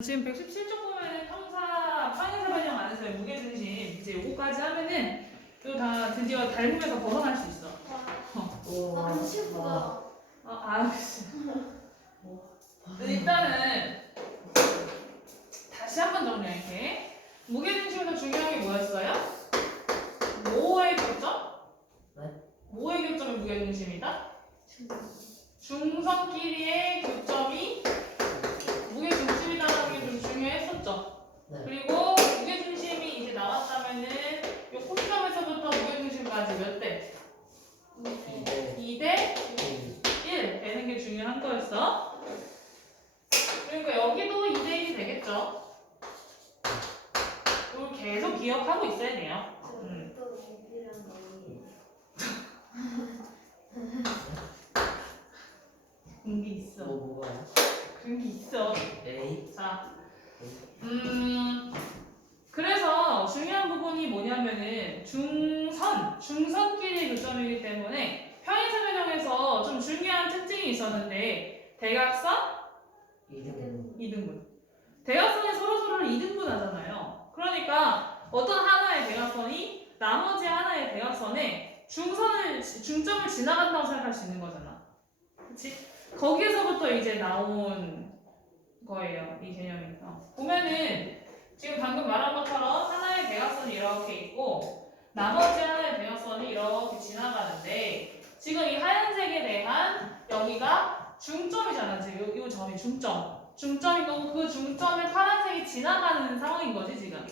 지금 117쪽 보면은 형사 평행사 변형 안에서의 무게중심 이제 요거까지 하면은 또 다 드디어 닮으면서 벗어날 수 있어. 오. 아, 싫다. 어, 아, 그치. 일단은 다시 한번 정리할게. 무게중심에서 중요한 게 뭐였어요? 뭐의 교점? 네? 뭐의 교점이 무게중심이다? 중성끼리의 교점이 무게중심이다라는 게 좀 중요했었죠. 네. 그리고 무게중심이 이제 나왔다면은 요 콤점에서부터 무게중심까지 몇 대? 이대 2 대 1 되는 게 중요한 거였어. 그러니까 여기도 2 대 1이 되겠죠. 이걸 계속 기억하고 있어야 돼요. 음. 그런 게 있어. 뭐 뭐가요? 그런 게 있어. A 자, 음, 그래서 중요한 부분이 뭐냐면은 중선, 중선끼리 교점이기 때문에 평행사변형에서 좀 중요한 특징이 있었는데 대각선, 이등 이등분. 대각선이 서로 서로를 이등분하잖아요. 그러니까 어떤 하나의 대각선이 나머지 하나의 대각선에 중선을 중점을 지나간다고 생각할 수 있는 거잖아. 그렇지? 거기에서부터 이제 나온 거예요. 이 개념이. 어. 보면은 지금 방금 말한 것처럼 하나의 대각선이 이렇게 있고 나머지 하나의 대각선이 이렇게 지나가는데 지금 이 하얀색에 대한 여기가 중점이잖아. 지금 요, 요 점이 중점. 중점인 거고 그 중점을 파란색이 지나가는 상황인 거지 지금.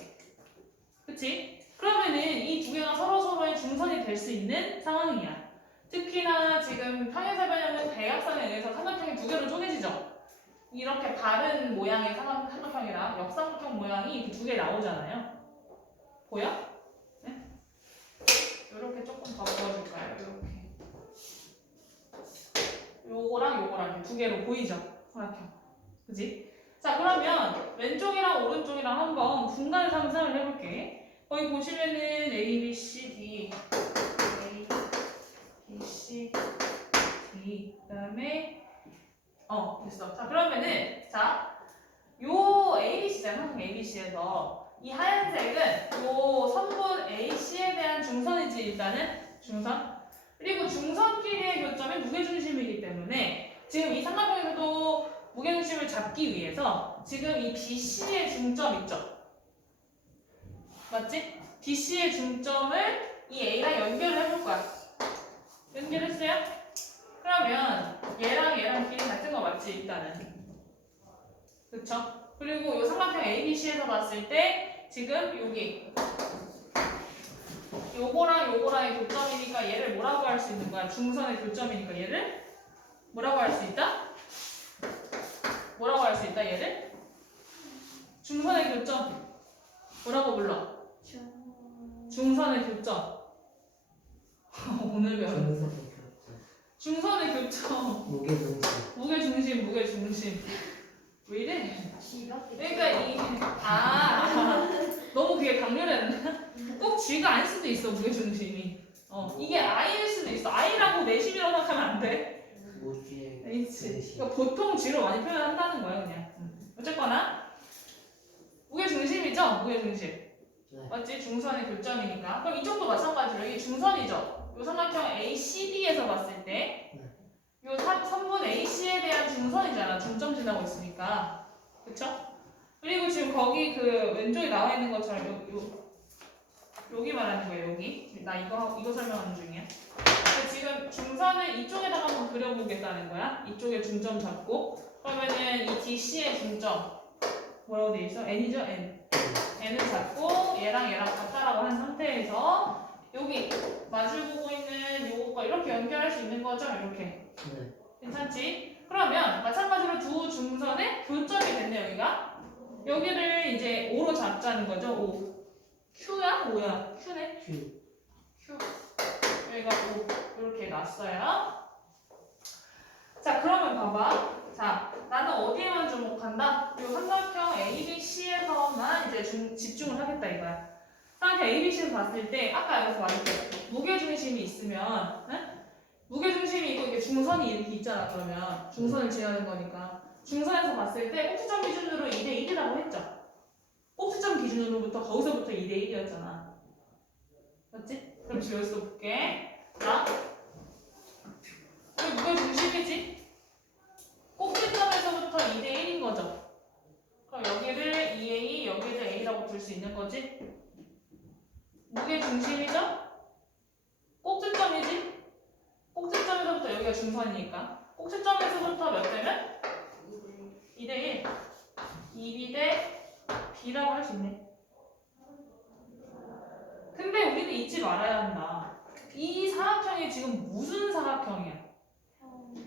그치? 그러면은 이 두 개가 서로 서로의 중선이 될 수 있는 상황이야. 특히나 지금 평행사 변형은 대각선에 의해서 삼각형이 두 개로 쪼개지죠. 이렇게 다른 모양의 삼각- 삼각형이랑 역삼각형 모양이 두 개 나오잖아요. 보여? 네? 이렇게 조금 더 보여줄까요? 이렇게. 요거랑 요거랑 두 개로 보이죠? 삼각형. 그지? 자 그러면 왼쪽이랑 오른쪽이랑 한번 분간 상상을 해볼게. 거기 보시면은 A, B, C, D, A, B, C, D, 그 다음에 어 됐어. 자 그러면은 자 요 A, B, C잖아. A, B, C에서 이 하얀색은 요 선분 A, C에 대한 중선이지 일단은 중선. 그리고 중선끼리의 교점이 무게중심이기 때문에 지금 이 삼각형에서도 무게중심을 잡기 위해서 지금 이 BC의 중점 있죠? 맞지? BC의 중점을 이 A랑 연결을 해볼 거야. 연결했어요? 그러면 얘랑 얘랑 길이 같은 거 맞지 일단은. 그쵸? 그리고 이 삼각형 ABC에서 봤을 때 지금 여기 요거랑 요거랑의 교점이니까 얘를 뭐라고 할 수 있는 거야? 중선의 교점이니까 얘를 뭐라고 할 수 있다? 뭐라고 할 수 있다 얘를? 중선의 교점 뭐라고 불러? 중선의 교점 오늘 교점 중선의 교점 무게 중심 무게 중심 무게 중심 왜 이래? 그러니까 이 아 너무 그게 강렬했나? 꼭 G가 아닐 수도 있어 무게 중심이 어 이게 I일 수도 있어 I라고 내심이라고 생각하면 안 돼. 무게 H. 그러니까 보통 G로 많이 표현한다는 거야 그냥. 음. 어쨌거나 무게 중심이죠 무게 중심. 네. 맞지? 중선의 교점이니까. 그럼 이쪽도 마찬가지로 이게 중선이죠. 요 삼각형 ACD에서 봤을 때, 요 삼- 선분 AC에 대한 중선이잖아. 중점 지나고 있으니까. 그쵸? 그리고 지금 거기 그 왼쪽에 나와 있는 것처럼 요, 요 여기 말하는 거예요. 여기. 나 이거 이거 설명하는 중이야. 지금 중선을 이쪽에다가 한번 그려보겠다는 거야. 이쪽에 중점 잡고. 그러면은 이 DC의 중점 뭐라고 돼 있어? N이죠? N. N을 잡고 얘랑 얘랑 같다라고 한 상태에서 여기 마주 보고 있는 요것과 이렇게 연결할 수 있는 거죠? 이렇게 네 괜찮지? 그러면 마찬가지로 두 중선의 교점이 됐네 여기가 여기를 이제 O로 잡자는 거죠 O Q야? O야? Q네? Q Q 여기가 O 이렇게 놨어요 자 그러면 봐봐 자 나는 어디에만 주목한다? 이 삼각형 ABC에서만 이제 중- 집중을 하겠다 이거야. 삼각형 ABC를 봤을 때 아까 여기서 말했죠. 무게 중심이 있으면 응? 무게 중심이 있고 이게 중선이 이렇게 있잖아 그러면 중선을 지나는 거니까 중선에서 봤을 때 꼭지점 기준으로 2대 1이라고 했죠. 꼭지점 기준으로부터 거기서부터 2대 1이었잖아. 맞지? 그럼 지금 여기서 볼게. 자, 여기 무게 중심이지? 꼭지점에서부터 2대 1인 거죠. 그럼 여기를 2A, 여기를 A라고 불수 있는 거지? 무게 중심이죠? 꼭지점이지? 꼭지점에서부터 여기가 중선이니까 꼭지점에서부터 몇 대면? 2대 1 2B 대 B라고 할 수 있네 근데 우리는 잊지 말아야 한다 이 사각형이 지금 무슨 사각형이야?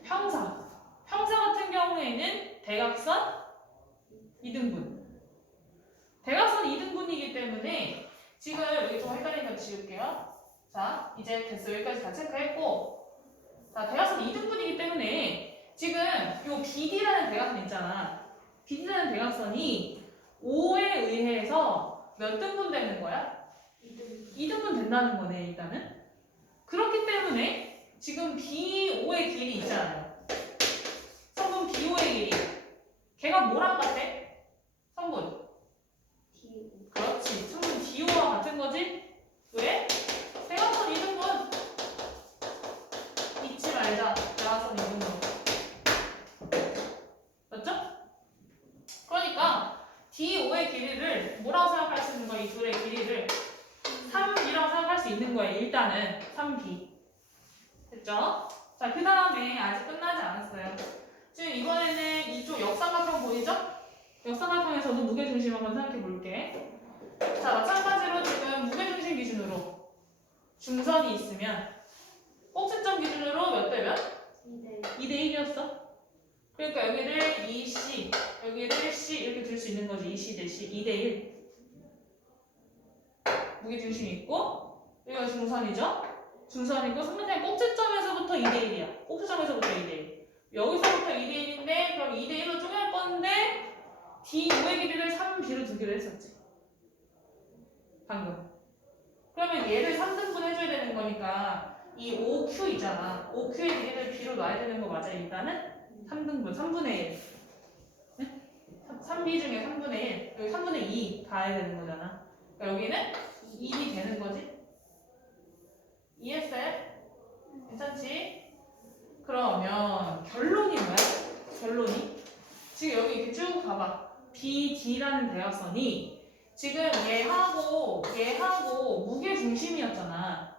평사 평사 같은 경우에는 대각선 2등분 대각선 2등분이기 때문에 지금 여기 좀 헷갈리니까 지울게요 자 이제 됐어 여기까지 다 체크했고 자 대각선 2등분이기 때문에 지금 요 BD라는 대각선 있잖아. BD라는 대각선이 5에 의해서 몇 등분 되는 거야? 2등분 된다는 거네, 일단은. 그렇기 때문에 지금 B5의 길이 있잖아요. 성분 B5의 길이. 걔가 뭐랑 같아? 성분. 그렇지. B5와 같은 거지? 왜? 대각선 2등분. 잊지 말자. 대각선 2등분. 맞죠? 그러니까 D5의 길이를 뭐라고 생각할 수 있는 거야? 이 둘의 길이를 3B라고 생각할 수 있는 거예요. 일단은 3B. 됐죠? 자, 그 다음에 아직 끝나지 않았어요. 지금 이번에는 이쪽 역삼각형 보이죠? 역삼각형에서도 무게중심 한번 생각해 볼게. 자, 마찬가지로 지금 무게중심 기준으로 중선이 있으면 꼭지점 기준으로 몇 대면? 2대 1이었어. 그러니까 여기를 2C, 여기를 C 이렇게 둘수 있는 거지. 2C 대 C, 2대 1. 무게중심이 있고, 여기가 중선이죠? 중선이고, 상대편 꼭지점에서부터 2대 1이야. 꼭지점에서부터 2대 1. 여기서부터 2대 1인데, 그럼 2대 1로 쪼갤 건데, D5의 길이를 3B로 두기로 했었지. 방금. 그러면 얘를 3등분 해줘야 되는 거니까, 이 5Q 있잖아. 5Q의 길이를 B로 놔야 되는 거 맞아, 일단은? 3등분, 3분의 1. 네? 3, b 중에 3분의 1. 여기 3분의 2 가야 되는 거잖아. 그러니까 여기는 2이 되는 거지. 이해했어요? 괜찮지? 그러면 결론이 뭐야? 결론이? 지금 여기 이렇게 쭉 봐봐. BD라는 대각선이 지금 얘하고 얘하고 무게 중심이었잖아.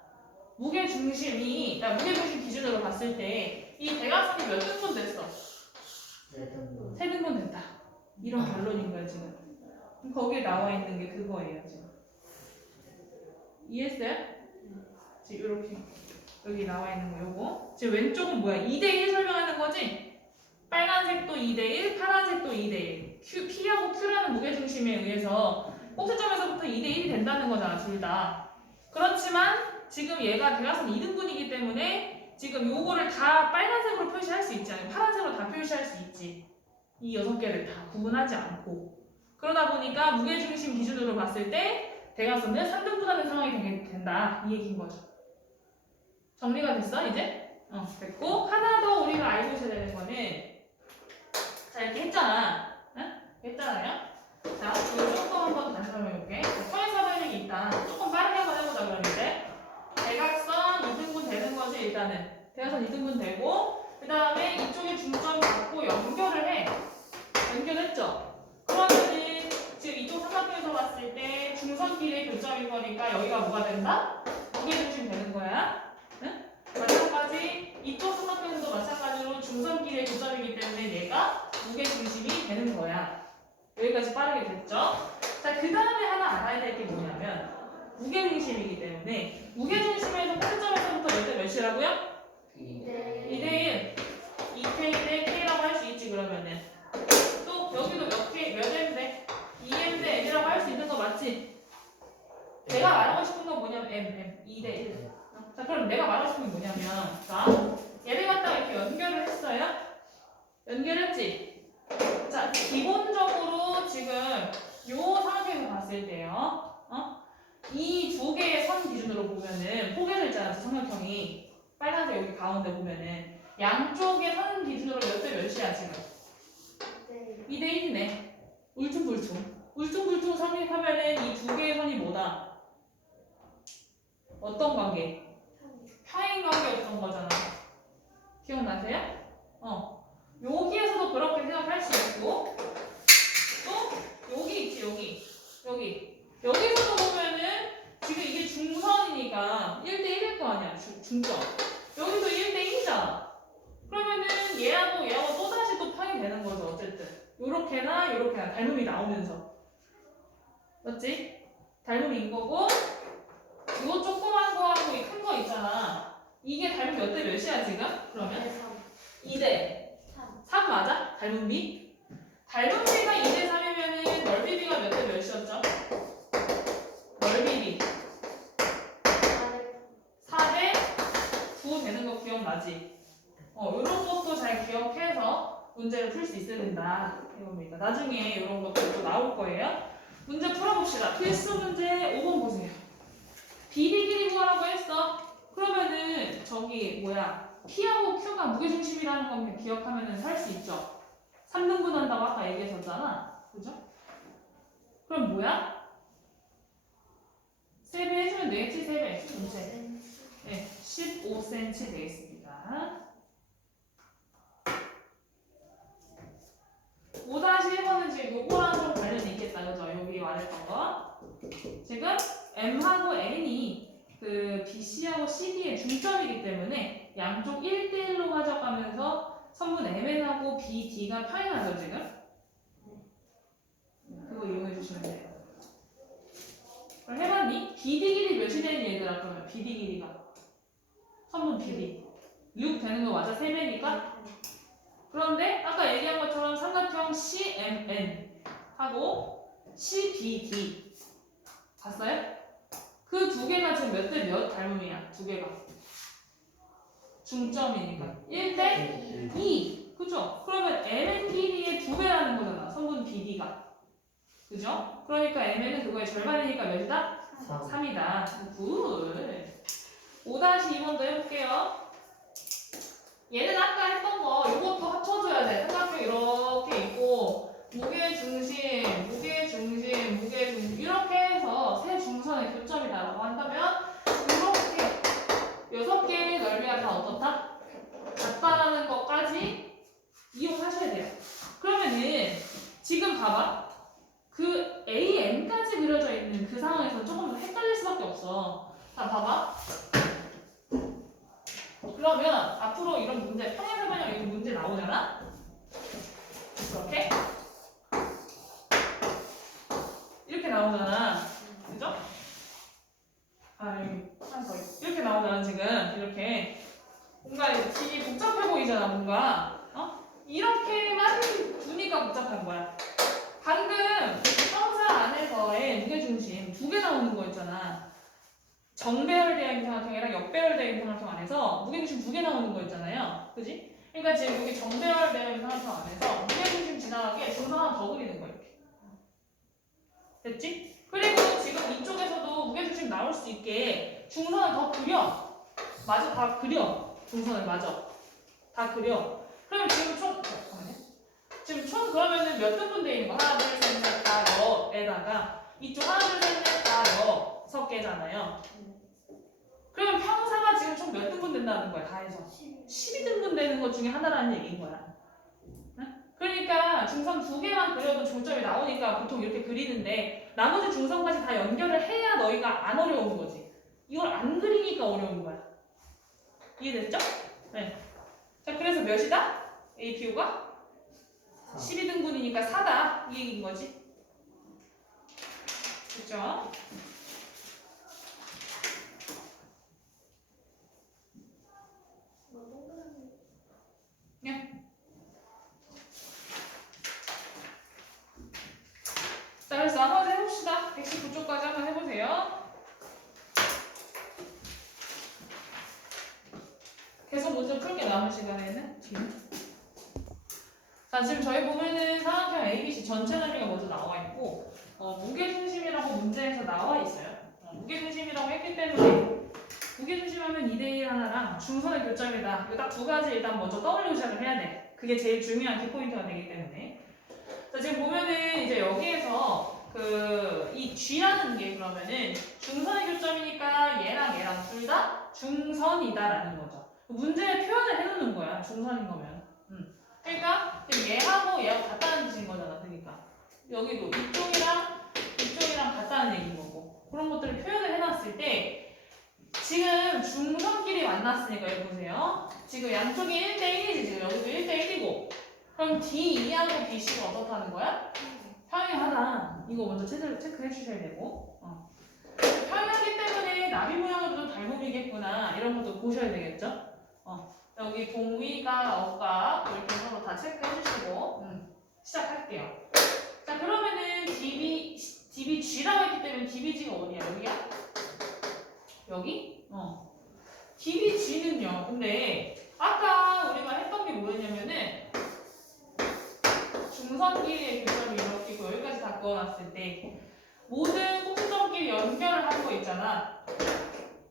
무게 중심이 나 무게 중심 기준으로 봤을 때 이 대각선이 몇 등분 됐어? 네. 세 등분 됐다. 이런 결론인 거야 지금. 거기에 나와 있는 게 그거예요 지금. 이해했어요? 지금 이렇게 여기 나와 있는 거 요거. 지금 왼쪽은 뭐야? 2대1 설명하는 거지? 빨간색도 2대1, 파란색도 2대1. Q, P하고 Q라는 무게중심에 의해서 꼭지점에서부터 2대1이 된다는 거잖아, 둘 다. 그렇지만 지금 얘가 대각선 2등분이기 때문에 지금 요거를 다 빨간색으로 표시할 수 있지, 아니면 파란색으로 다 표시할 수 있지. 이 여섯 개를 다 구분하지 않고. 그러다 보니까 무게중심 기준으로 봤을 때 대각선은 3등분하는 상황이 되게 된다. 이 얘기인 거죠. 정리가 됐어, 이제? 어, 됐고. 하나 더 우리가 알고 있어야 되는 거는 자, 이렇게 했잖아. 응? 했잖아요? 자, 이거 조금 한번 다시 설명해볼게. 서해사변이 있다. 조금 빠르게 한번 해보자, 그럼 이제. 대각선 2등분 되는 거지, 일단은. 대각선 2등분 되고, 그 다음에 이쪽에 중점 잡고 연결을 해. 연결했죠? 그러면은 지금 이쪽 삼각형에서 봤을 때 중선끼리의 교점인 거니까 여기가 뭐가 된다? 무게중심 되는 거야. 응? 마찬가지 이쪽 삼각형에서도 마찬가지로 중선끼리의 교점이기 때문에 얘가 무게중심이 되는 거야. 여기까지 빠르게 됐죠? 자, 그 다음에 하나 알아야 될 게 뭐냐면 무게중심이기 때문에 무게중심에서 꼭지점에서부터 몇 대 몇이라고요? B 2대1 2K 대 K라고 할 수 있지 그러면은 또 여기도 몇 K 몇 M 대 2M 대 N이라고 할 수 있는 거 맞지? 내가 말하고 싶은 건 뭐냐면 M M 2대 1 자 그럼 내가 말하고 싶은 게 뭐냐면 자 얘를 갖다가 이렇게 연결을 했어요 연결했지? 자 기본적으로 지금 요 상태에서 봤을 때요 어? 이 두 개의 선 기준으로 보면은 포개져 있잖아 저 삼각형이 빨간색 여기 가운데 보면은 양쪽의 선 기준으로 몇 대 몇이야 지금? 2대1 2대 1이네. 울퉁불퉁. 울퉁불퉁 성립하면은 이 두 개의 선이 뭐다? 어떤 관계? 평행 관계였던 거잖아. 기억나세요? 어. 여기에 그렇게 생각할 수 있고, 또 여기 있지, 여기. 여기. 여기서도 보면은 지금 이게 중선이니까 1대1일 거 아니야, 중, 중점. 여기도 1대1이잖아. 그러면은 얘하고 얘하고 또다시 또 평이 되는 거죠, 어쨌든. 요렇게나 요렇게나 닮음이 나오면서. 맞지? 닮음인 거고, 이거 조그만 거하고 이 큰 거 있잖아. 이게 닮음 몇 대 몇이야, 지금? 그러면? 2대 3 3 맞아? 닮은 비? 닮은 비가 2대 3이면은 넓이 비가 몇 대 몇이었죠? 넓이 비 4대 9 되는 거 기억나지? 어, 이런 것도 잘 기억해서 문제를 풀 수 있어야 된다. 이겁니다. 나중에 이런 것들도 나올 거예요. 문제 풀어봅시다. 필수 문제 5번 보세요. 비리 길이 구하라고 했어. 그러면은 저기 뭐야 P하고 Q가 무게중심이라는 건 그냥 기억하면은 할수 있죠. 3등분 한다고 아까 얘기했었잖아. 그죠? 그럼 뭐야? 세배 해주면 되겠지, 세배. 문제. 네, 15cm 되겠습니다. 5-1번은 지금 요거랑 좀 관련이 있겠다, 그죠? 여기 말했던 거. 지금 M하고 N이 그 BC하고 CD의 중점이기 때문에 양쪽 1대1로 가져가면서 선분 MN하고 BD가 평행하죠, 지금? 그거 이용해 주시면 돼요. 그럼 해봤니? BD 길이 몇이 되는 얘들아, 그러면 BD 길이가. 선분 BD. 6 되는 거 맞아? 3배니까? 그런데 아까 얘기한 것처럼 삼각형 CMN 하고 CBD 봤어요? 그 두 개가 지금 몇 대 몇 닮음이야? 두 개가 중점이니까 1대 2 그죠? 그러면 MN 길이의 두 배라는 거잖아 성분 BD가 그죠? 그러니까 MN은 그거의 절반이니까 몇이다? 3 3이다. 굿. 5-2번도 해볼게요. 얘는 아까 했던 거, 이것도 합쳐줘야 돼. 삼각형 이렇게 있고, 무게 중심, 무게 중심, 무게 중심, 이렇게 해서 세 중선의 교점이다라고 한다면, 이렇게 여섯 개의 넓이가 다 어떻다? 같다라는 것까지 이용하셔야 돼요. 그러면은, 지금 봐봐. 그 AN까지 그려져 있는 그 상황에서 조금 더 헷갈릴 수밖에 없어. 자, 봐봐. 그러면 앞으로 이런 문제, 평행사변형 이런 문제 나오잖아? 이렇게? 이렇게 나오잖아. 그죠? 아, 여기 하나 더 있- 이렇게 나오잖아, 지금. 이렇게. 뭔가 되게 복잡해 보이잖아, 뭔가. 어? 이렇게만 두니까 복잡한 거야. 방금 형사 안에서의 무게중심 두 개 나오는 거 있잖아. 정배열되어 있는 삼각형이랑 역배열되어 있는 삼각형 무게중심 두 개 나오는 거 있잖아요. 그지? 그러니까 지금 정배열되어 있는 삼각형 안에서 무게중심 지나가게 중선 하나 더 그리는. 이렇게. 됐지? 그리고 지금 이쪽에서도 무게중심 나올 수 있게 중선을 더 그려. 맞아, 다 그려. 중선을 맞아. 다 그려. 그러면 지금 총, 잠깐만요. 지금 총 그러면은 몇 등분 돼 있는 거? 하나, 둘, 셋, 넷, 다, 여에다가 이쪽 하나, 둘, 셋, 넷, 다, 여섯 개잖아요. 그러면 평사가 지금 총 몇 등분 된다는 거야, 다 해서. 12등분 되는 것 중에 하나라는 얘기인 거야. 응? 그러니까 중선 두 개만 그려도 중점이 나오니까 보통 이렇게 그리는데 나머지 중선까지 다 연결을 해야 너희가 안 어려운 거지. 이걸 안 그리니까 어려운 거야. 이해됐죠? 네. 자, 그래서 몇이다? APU가? 12등분이니까 4다. 이 얘기인 거지. 그죠? 뭐 동그라미 자, 그래서 나머지 해봅시다. 119쪽까지 한번 해보세요. 계속 문제 풀게 남은 시간에는 뒤는. 자, 지금 저희 보면은 삼각형 ABC 전체 넓이가 먼저 나와 있고, 어, 무게중심이라고 문제에서 나와 있어요. 어, 무게중심이라고 했기 때문에 무게중심하면 2대1 하나랑 중선의 교점이다. 이거 딱두 가지 일단 먼저 떠올리고 시작을 해야 돼. 그게 제일 중요한 키포인트가 되기 때문에. 자, 지금 보면은 이제 여기에서 그 이 G라는 게 그러면은 중선의 교점이니까 얘랑 얘랑 둘 다 중선이다라는 거죠. 문제에 표현을 해놓는 거야. 중선인 거면. 음. 그러니까 얘하고 얘하고 같다는 뜻인 거잖아. 그러니까 여기도 이쪽이랑 이쪽이랑 같다는 얘기인 거고 그런 것들을 표현을 해놨을 때 지금 중선끼리 만났으니까 여기 보세요. 지금 양쪽이 1대1이지 지금 여기도 1대1이고 그럼 D2하고 BC가 어떻다는 거야? 평행하다. 이거 먼저 체크, 체크해 주셔야 되고 어. 평행하기 때문에 나비 모양으로 도 닮음이겠구나 이런 것도 보셔야 되겠죠? 어. 여기 동위가 어가 이렇게 서로 다 체크해 주시고 음, 시작할게요. 자 그러면은 DB, DBG라고 했기 때문에 DBG가 어디야? 여기야? 여기? 어. DBG는요. 근데 아까 우리가 했던 게 뭐였냐면은 중선끼리의 이렇게 그어놨을 때 모든 꼭지점끼리 연결을 한 거 있잖아.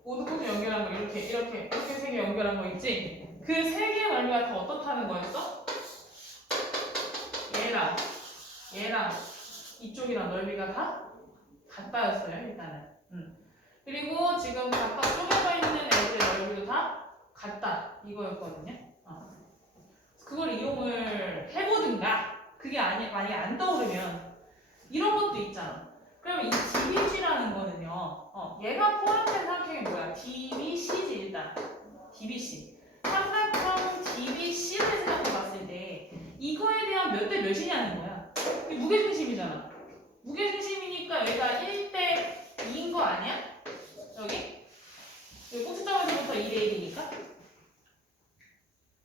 모든 꼭지 연결한 거 이렇게 이렇게 이렇게 세 개 연결한 거 있지. 그 세 개의 넓이가 다 어떻다는 거였어? 얘랑 얘랑 이쪽이랑 넓이가 다 같다였어요 일단은. 음. 그리고 지금 각각 쪼개져 있는 애들 넓이도 다 같다 이거였거든요. 어. 그걸 이용을 해보든가 그게 아니 만약에 안 떠오르면 이런 것도 있잖아. 그러면 이 DBC라는 거는요. 어, 얘가 포함된 삼각형이 뭐야? DBC지 일단. DBC. 삼각형 DBC를 생각해 봤을 때 이거에 대한 몇 대 몇이냐는 거야. 무게중심이잖아. 무게중심이니까 얘가 1대 2인 거 아니야? 여기? 여기 꼭지점에서부터 2대 1이니까?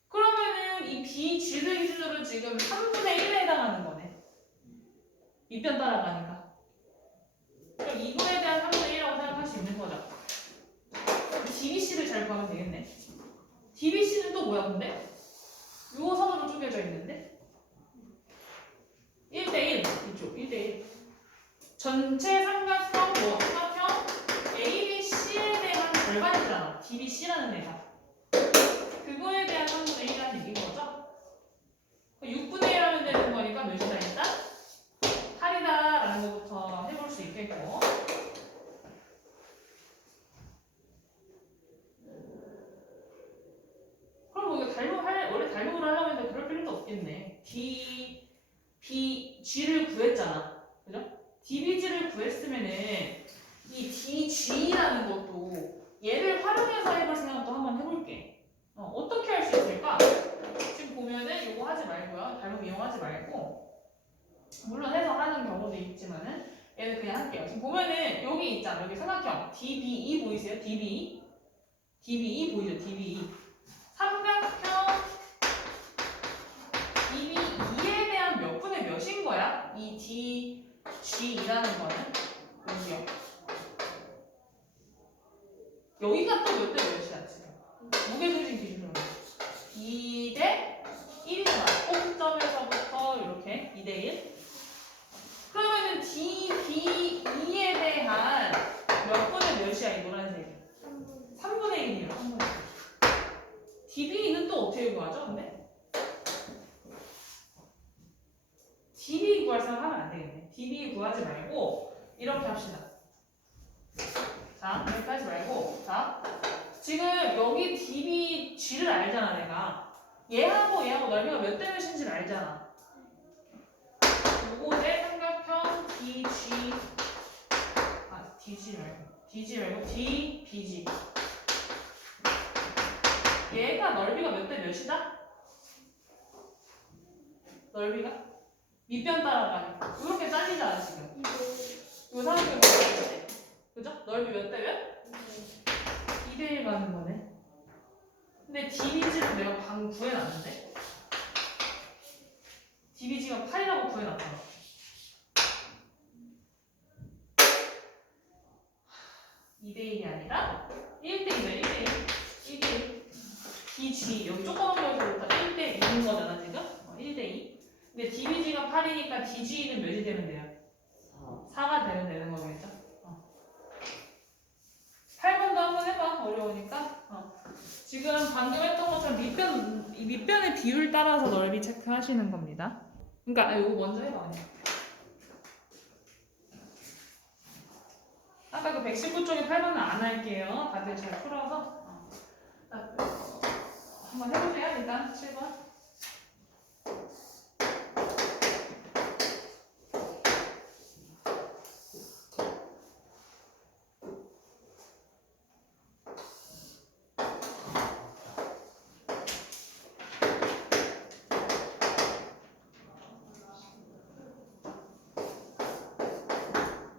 그러면은 이 BG를 기준으로 지금 3분의 1에 해당하는 거네. 밑변 따라가니까. 그럼 이거에 대한 3분의 1이라고 생각할 수 있는 거죠. DBC를 잘 구하면 되겠네. DBC는 또 뭐야, 근데? 요 선으로 쪼개져 있는데? 1대1, 이쪽, 1대1. 전체 삼각형, 뭐, 삼각형 ABC에 대한 절반이잖아. DBC라는 애가. 그거에 대한 3분의 1이라는 얘기인 거죠? 6분의 1 하면 되는 거니까 몇이다 일단? 8이다라는 것부터 해볼 수 있겠고. 그럼 뭐 이거 닮음 할 원래 닮음으로 하려고 했는데 그럴 필요도 없겠네. D, B, G를 구했잖아 그죠? DBG를 구했으면은 이 DG라는 것도 얘를 활용해서 해볼 생각도 한번 해볼게 어, 어떻게 할 수 있을까? 지금 보면은 이거 하지 말고요. 닮음 이용하지 말고 물론 해서 하는 경우도 있지만은 얘는 그냥 할게요. 지금 보면은 여기 있잖아. 여기 삼각형 DBE 보이세요? DBE DBE 보이죠? DBE 삼각형 DBE에 대한 몇 분의 몇인 거야? 이 DG라는 거는 여기요. 여기가 또 몇 대 몇이야 지금? 무게중심 기준으로 2대 1이잖아. 꼭점에서부터 이렇게 2대 1. 그러면은 D, B, E에 대한 몇 분의 몇이야 이 노란색이? 3분의 1이에요. 3분의 1. DB는 또 어떻게 구하죠? 근데? DB 구할 생각하면 안 되겠네. DB 구하지 말고 이렇게 합시다. 자, 이렇게 하지 말고 자, 지금 여기 DB G를 알잖아 내가 얘하고 얘하고 넓이가 몇 대 몇인지를 알잖아 요거 내 삼각형 DG 아 DG 말고 DG 말고 DBG 얘가 넓이가 몇 대 몇이다? 넓이가? 밑변 따라가니까 이렇게 잘리잖아 지금 요 삼각형 때 그죠? 넓이 몇 대 몇? 2대1 가는 거네. 근데 DBG를 내가 방금 구해놨는데? DBG가 8이라고 구해놨잖아. 하, 2대1이 아니라 1대1이야, 1대1. 1대1. DG, 여기 조그만 거에서부터 1대2인 거잖아, 지금? 어, 1대2. 근데 DBG가 8이니까 DG는 몇이 되면 돼요? 4 4가 되면 되는 거겠죠? 어. 8번도 한번 해봐. 어려우니까. 어. 지금 방금 했던 것처럼 밑변, 이 밑변의 비율 따라서 넓이 체크하시는 겁니다. 그러니까 아, 요거 먼저 해봐. 아까 그 119쪽에 8번은 안 할게요. 다들 잘 풀어서 어. 아, 한번 해보세요 일단 7번.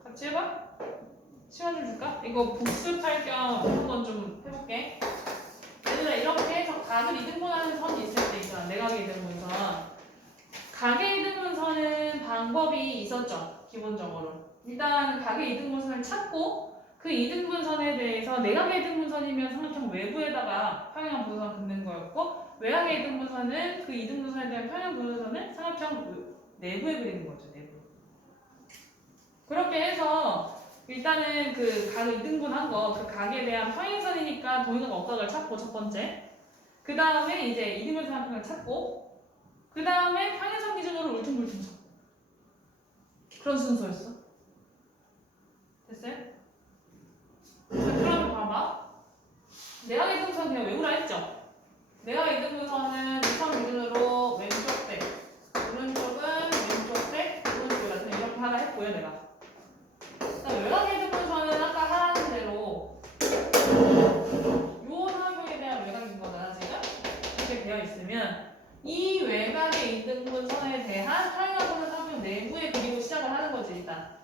같이 해봐. 시간 좀 줄까? 이거 복습할 겸 한번 좀 해볼게. 얘들아 이렇게 해서 각을 이등분하는 선이 있을 때 있잖아. 내각의 이등분선. 각의 이등분선은 방법이 있었죠. 기본적으로. 일단 각의 이등분선을 찾고 그 이등분선에 대해서 내각의 이등분선이면 삼각형 외부에다가 평행 분선 긋는 거였고 외곽의 이등분선은 그 이등분선에 대한 평행 분선을 삼각형 내부에 그리는 거죠. 내부. 그렇게 해서 일단은 그 각을 이등분 한 거, 그 각에 대한 평행선이니까 동의각 억각을 찾고 첫 번째. 그 다음에 이제 이등분 삼각형을 찾고, 그 다음에 평행선 기준으로 울퉁불퉁 쳐. 그런 순서였어. 됐어요? 자, 그럼 봐봐. 내가 이등분선 그냥 외우라 했죠? 내가 이등분선은 우선 기준으로 왼쪽 백, 오른쪽은 왼쪽 백, 오른쪽 같은 이렇게 하나 했고요, 내가. 외곽의 등분선은 아까 하라는 대로. 요 삼각형에 대한 외곽인 거잖아 지금 이렇게 되어 있으면 이 외곽의 이등분선에 대한 평행하고는 삼각형 내부에 그리고 시작을 하는 거지 일단.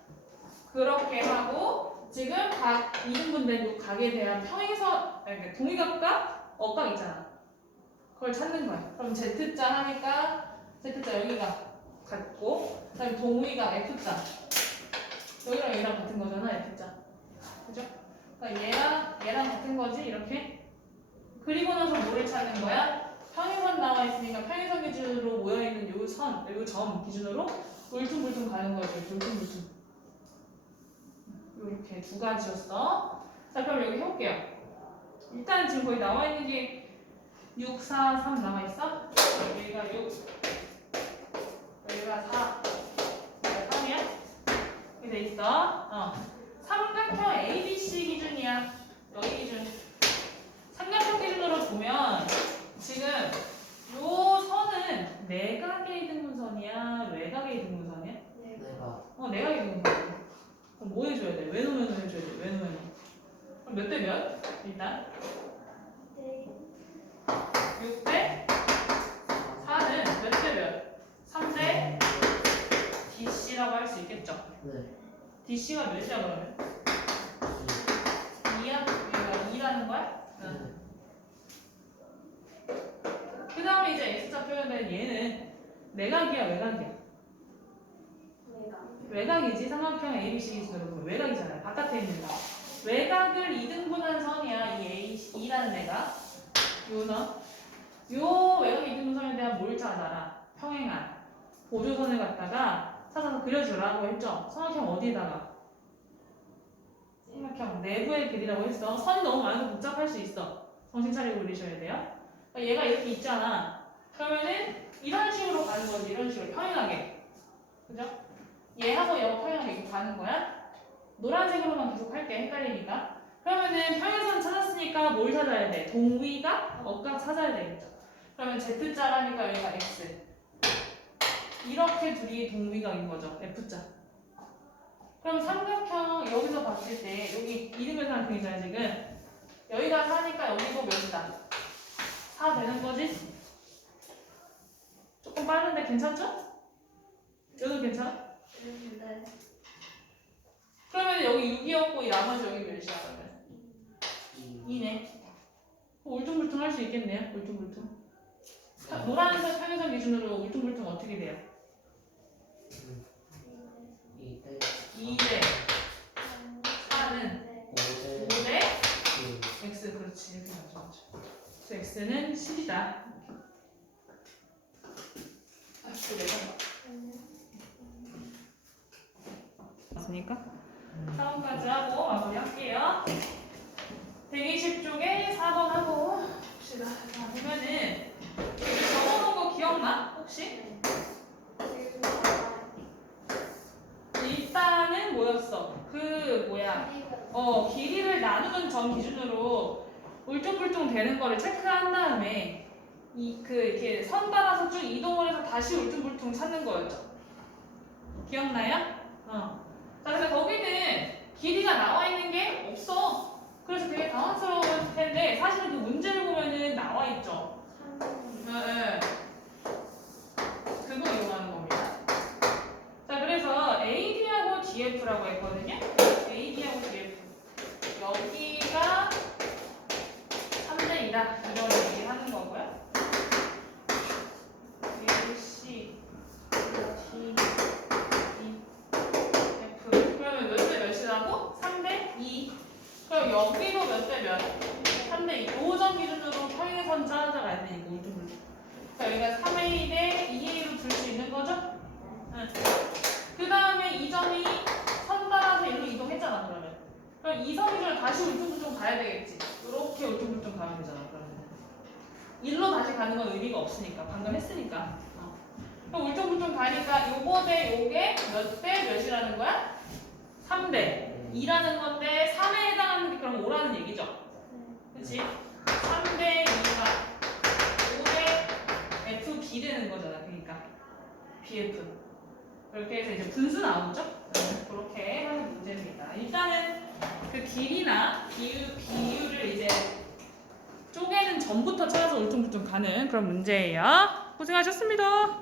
그렇게 하고 지금 각 이등분된 요 각에 대한 평행선 그러니까 동의각과 억각 있잖아. 그걸 찾는 거야. 그럼 Z자 하니까 Z자 여기가 같고 그다음에 동의각 F자 여기랑 얘랑 같은 거잖아, F자. 그죠? 그러니까 얘랑 얘랑 같은 거지, 이렇게. 그리고 나서 뭐를 찾는 거야? 평행선 나와 있으니까 평행선 기준으로 모여 있는 요 선, 요점 기준으로 울퉁불퉁 가는 거지, 울퉁불퉁. 요렇게 두 가지였어. 자, 그럼 여기 해볼게요. 일단 지금 거의 나와 있는 게 6, 4, 3 나와 있어? 여기가 6, 여기가 4, 여기가 3이야? 이렇게 돼 있어. 어. 삼각형 ABC 기준이야. 여기 기준. 삼각형 기준으로 보면 지금 요 선은 내각의 이등분선이야, 외곽의 이등분선이야? 네. 내가 어, 내각의 이등분선. 그럼 뭐 해줘야 돼? 왜 놓으면 해줘야 돼? 왜 놓으면? 그럼 몇 대 몇? 일단 네. 6대 4는 몇 대 몇? 3대 DC라고 할 수 있겠죠? 네 DC가 몇이야 그러면? 2야? 여기가 2라는 거야? 응. 그 다음에 이제 X자 표현된 얘는 내각이야 외곽이야? 내가. 외곽이지 삼각형 ABC 기준으로 보면 외곽이잖아요 바깥에 있는 거 외곽을 2등분한 선이야 이 A, 2라는 애가 요 선. 요 외곽 2등분선에 대한 뭘 찾아라 평행한 보조선을 갖다가 찾아서 그려주라고 했죠 삼각형 어디에다가 삼각형 내부에 그리라고 했어. 선이 너무 많아서 복잡할 수 있어. 정신 차리고 그리셔야 돼요. 그러니까 얘가 이렇게 있잖아. 그러면은 이런 식으로 가는 거지 이런 식으로. 평행하게. 그죠? 얘하고 얘하고 평행하게 이렇게 가는 거야. 노란색으로만 계속 할게 헷갈리니까. 그러면은 평행선 찾았으니까 뭘 찾아야 돼? 동위가 억각 찾아야 되겠죠. 그러면 Z자라니까 여기가 X. 이렇게 둘이 동위각인 거죠. F자 그럼 삼각형 여기서 봤을 때 여기 이름의 삼각형이잖아 지금 여기가 4니까 여기도 몇이다 4 되는 거지? 조금 빠른데 괜찮죠? 여기도 괜찮아? 네. 그러면 여기 6이었고 이 나머지 여기 몇이야 그러면? 이 2네 울퉁불퉁 할 수 있겠네요 울퉁불퉁 자, 노란색 평행선 기준으로 울퉁불퉁 어떻게 돼요? 이대 2대 4는 네. 5대 5대 x 그렇지 이렇게 맞죠 그래서 x는 10이다 아, 그 내가 맞으니까 다음까지 하고 마무리할게요 120쪽에 4번 하고 봅시다 자 그러면은 적어놓은 거 기억나? 혹시? 네. 뭐였어? 그 뭐야? 어 길이를 나누는 점 기준으로 울퉁불퉁 되는 거를 체크한 다음에 이 그 이렇게 선 따라서 쭉 이동을 해서 다시 울퉁불퉁 찾는 거였죠. 기억나요? 어. 자 근데 거기는 길이가 나와 있는 게 없어. 그래서 되게 당황스러울 텐데 사실은 그 문제를 보면은 나와 있죠. 네, 네. 그거 이용하는 겁니다. 자, 그래서 DF라고 했거든요. AD하고 DF. 여기가 3대 2다. 이런 얘기하는 거고요. AC, D, E, F. 그러면 몇 대 몇이라고? 3대 2. 그럼 여기도 몇 대 몇? 3대 2. 5점 기준으로 평행선 찾아가야 돼, 이거 울퉁불퉁. 그러니까 여기가 3A 대 2A로 둘 수 있는 거죠? 응. 그 다음에 이 점이 선 따라서 일로 이동했잖아, 그러면. 그럼 이 선을 다시 울퉁불퉁 가야 되겠지. 이렇게 울퉁불퉁 가면 되잖아, 그러면. 일로 다시 가는 건 의미가 없으니까. 방금 했으니까. 어. 그럼 울퉁불퉁 가니까 요거 대 요게 몇 대 몇이라는 거야? 3대. 2라는 건데 3에 해당하는 게 그럼 5라는 얘기죠? 그치? 3대 2가 5대 FB 되는 거잖아. 그러니까 BF. 그렇게 해서 이제 분수 나오죠? 네, 그렇게 하는 문제입니다. 일단은 그 길이나 비유, 비율을 이제 쪼개는 전부터 찾아서 울퉁불퉁 가는 그런 문제예요. 고생하셨습니다.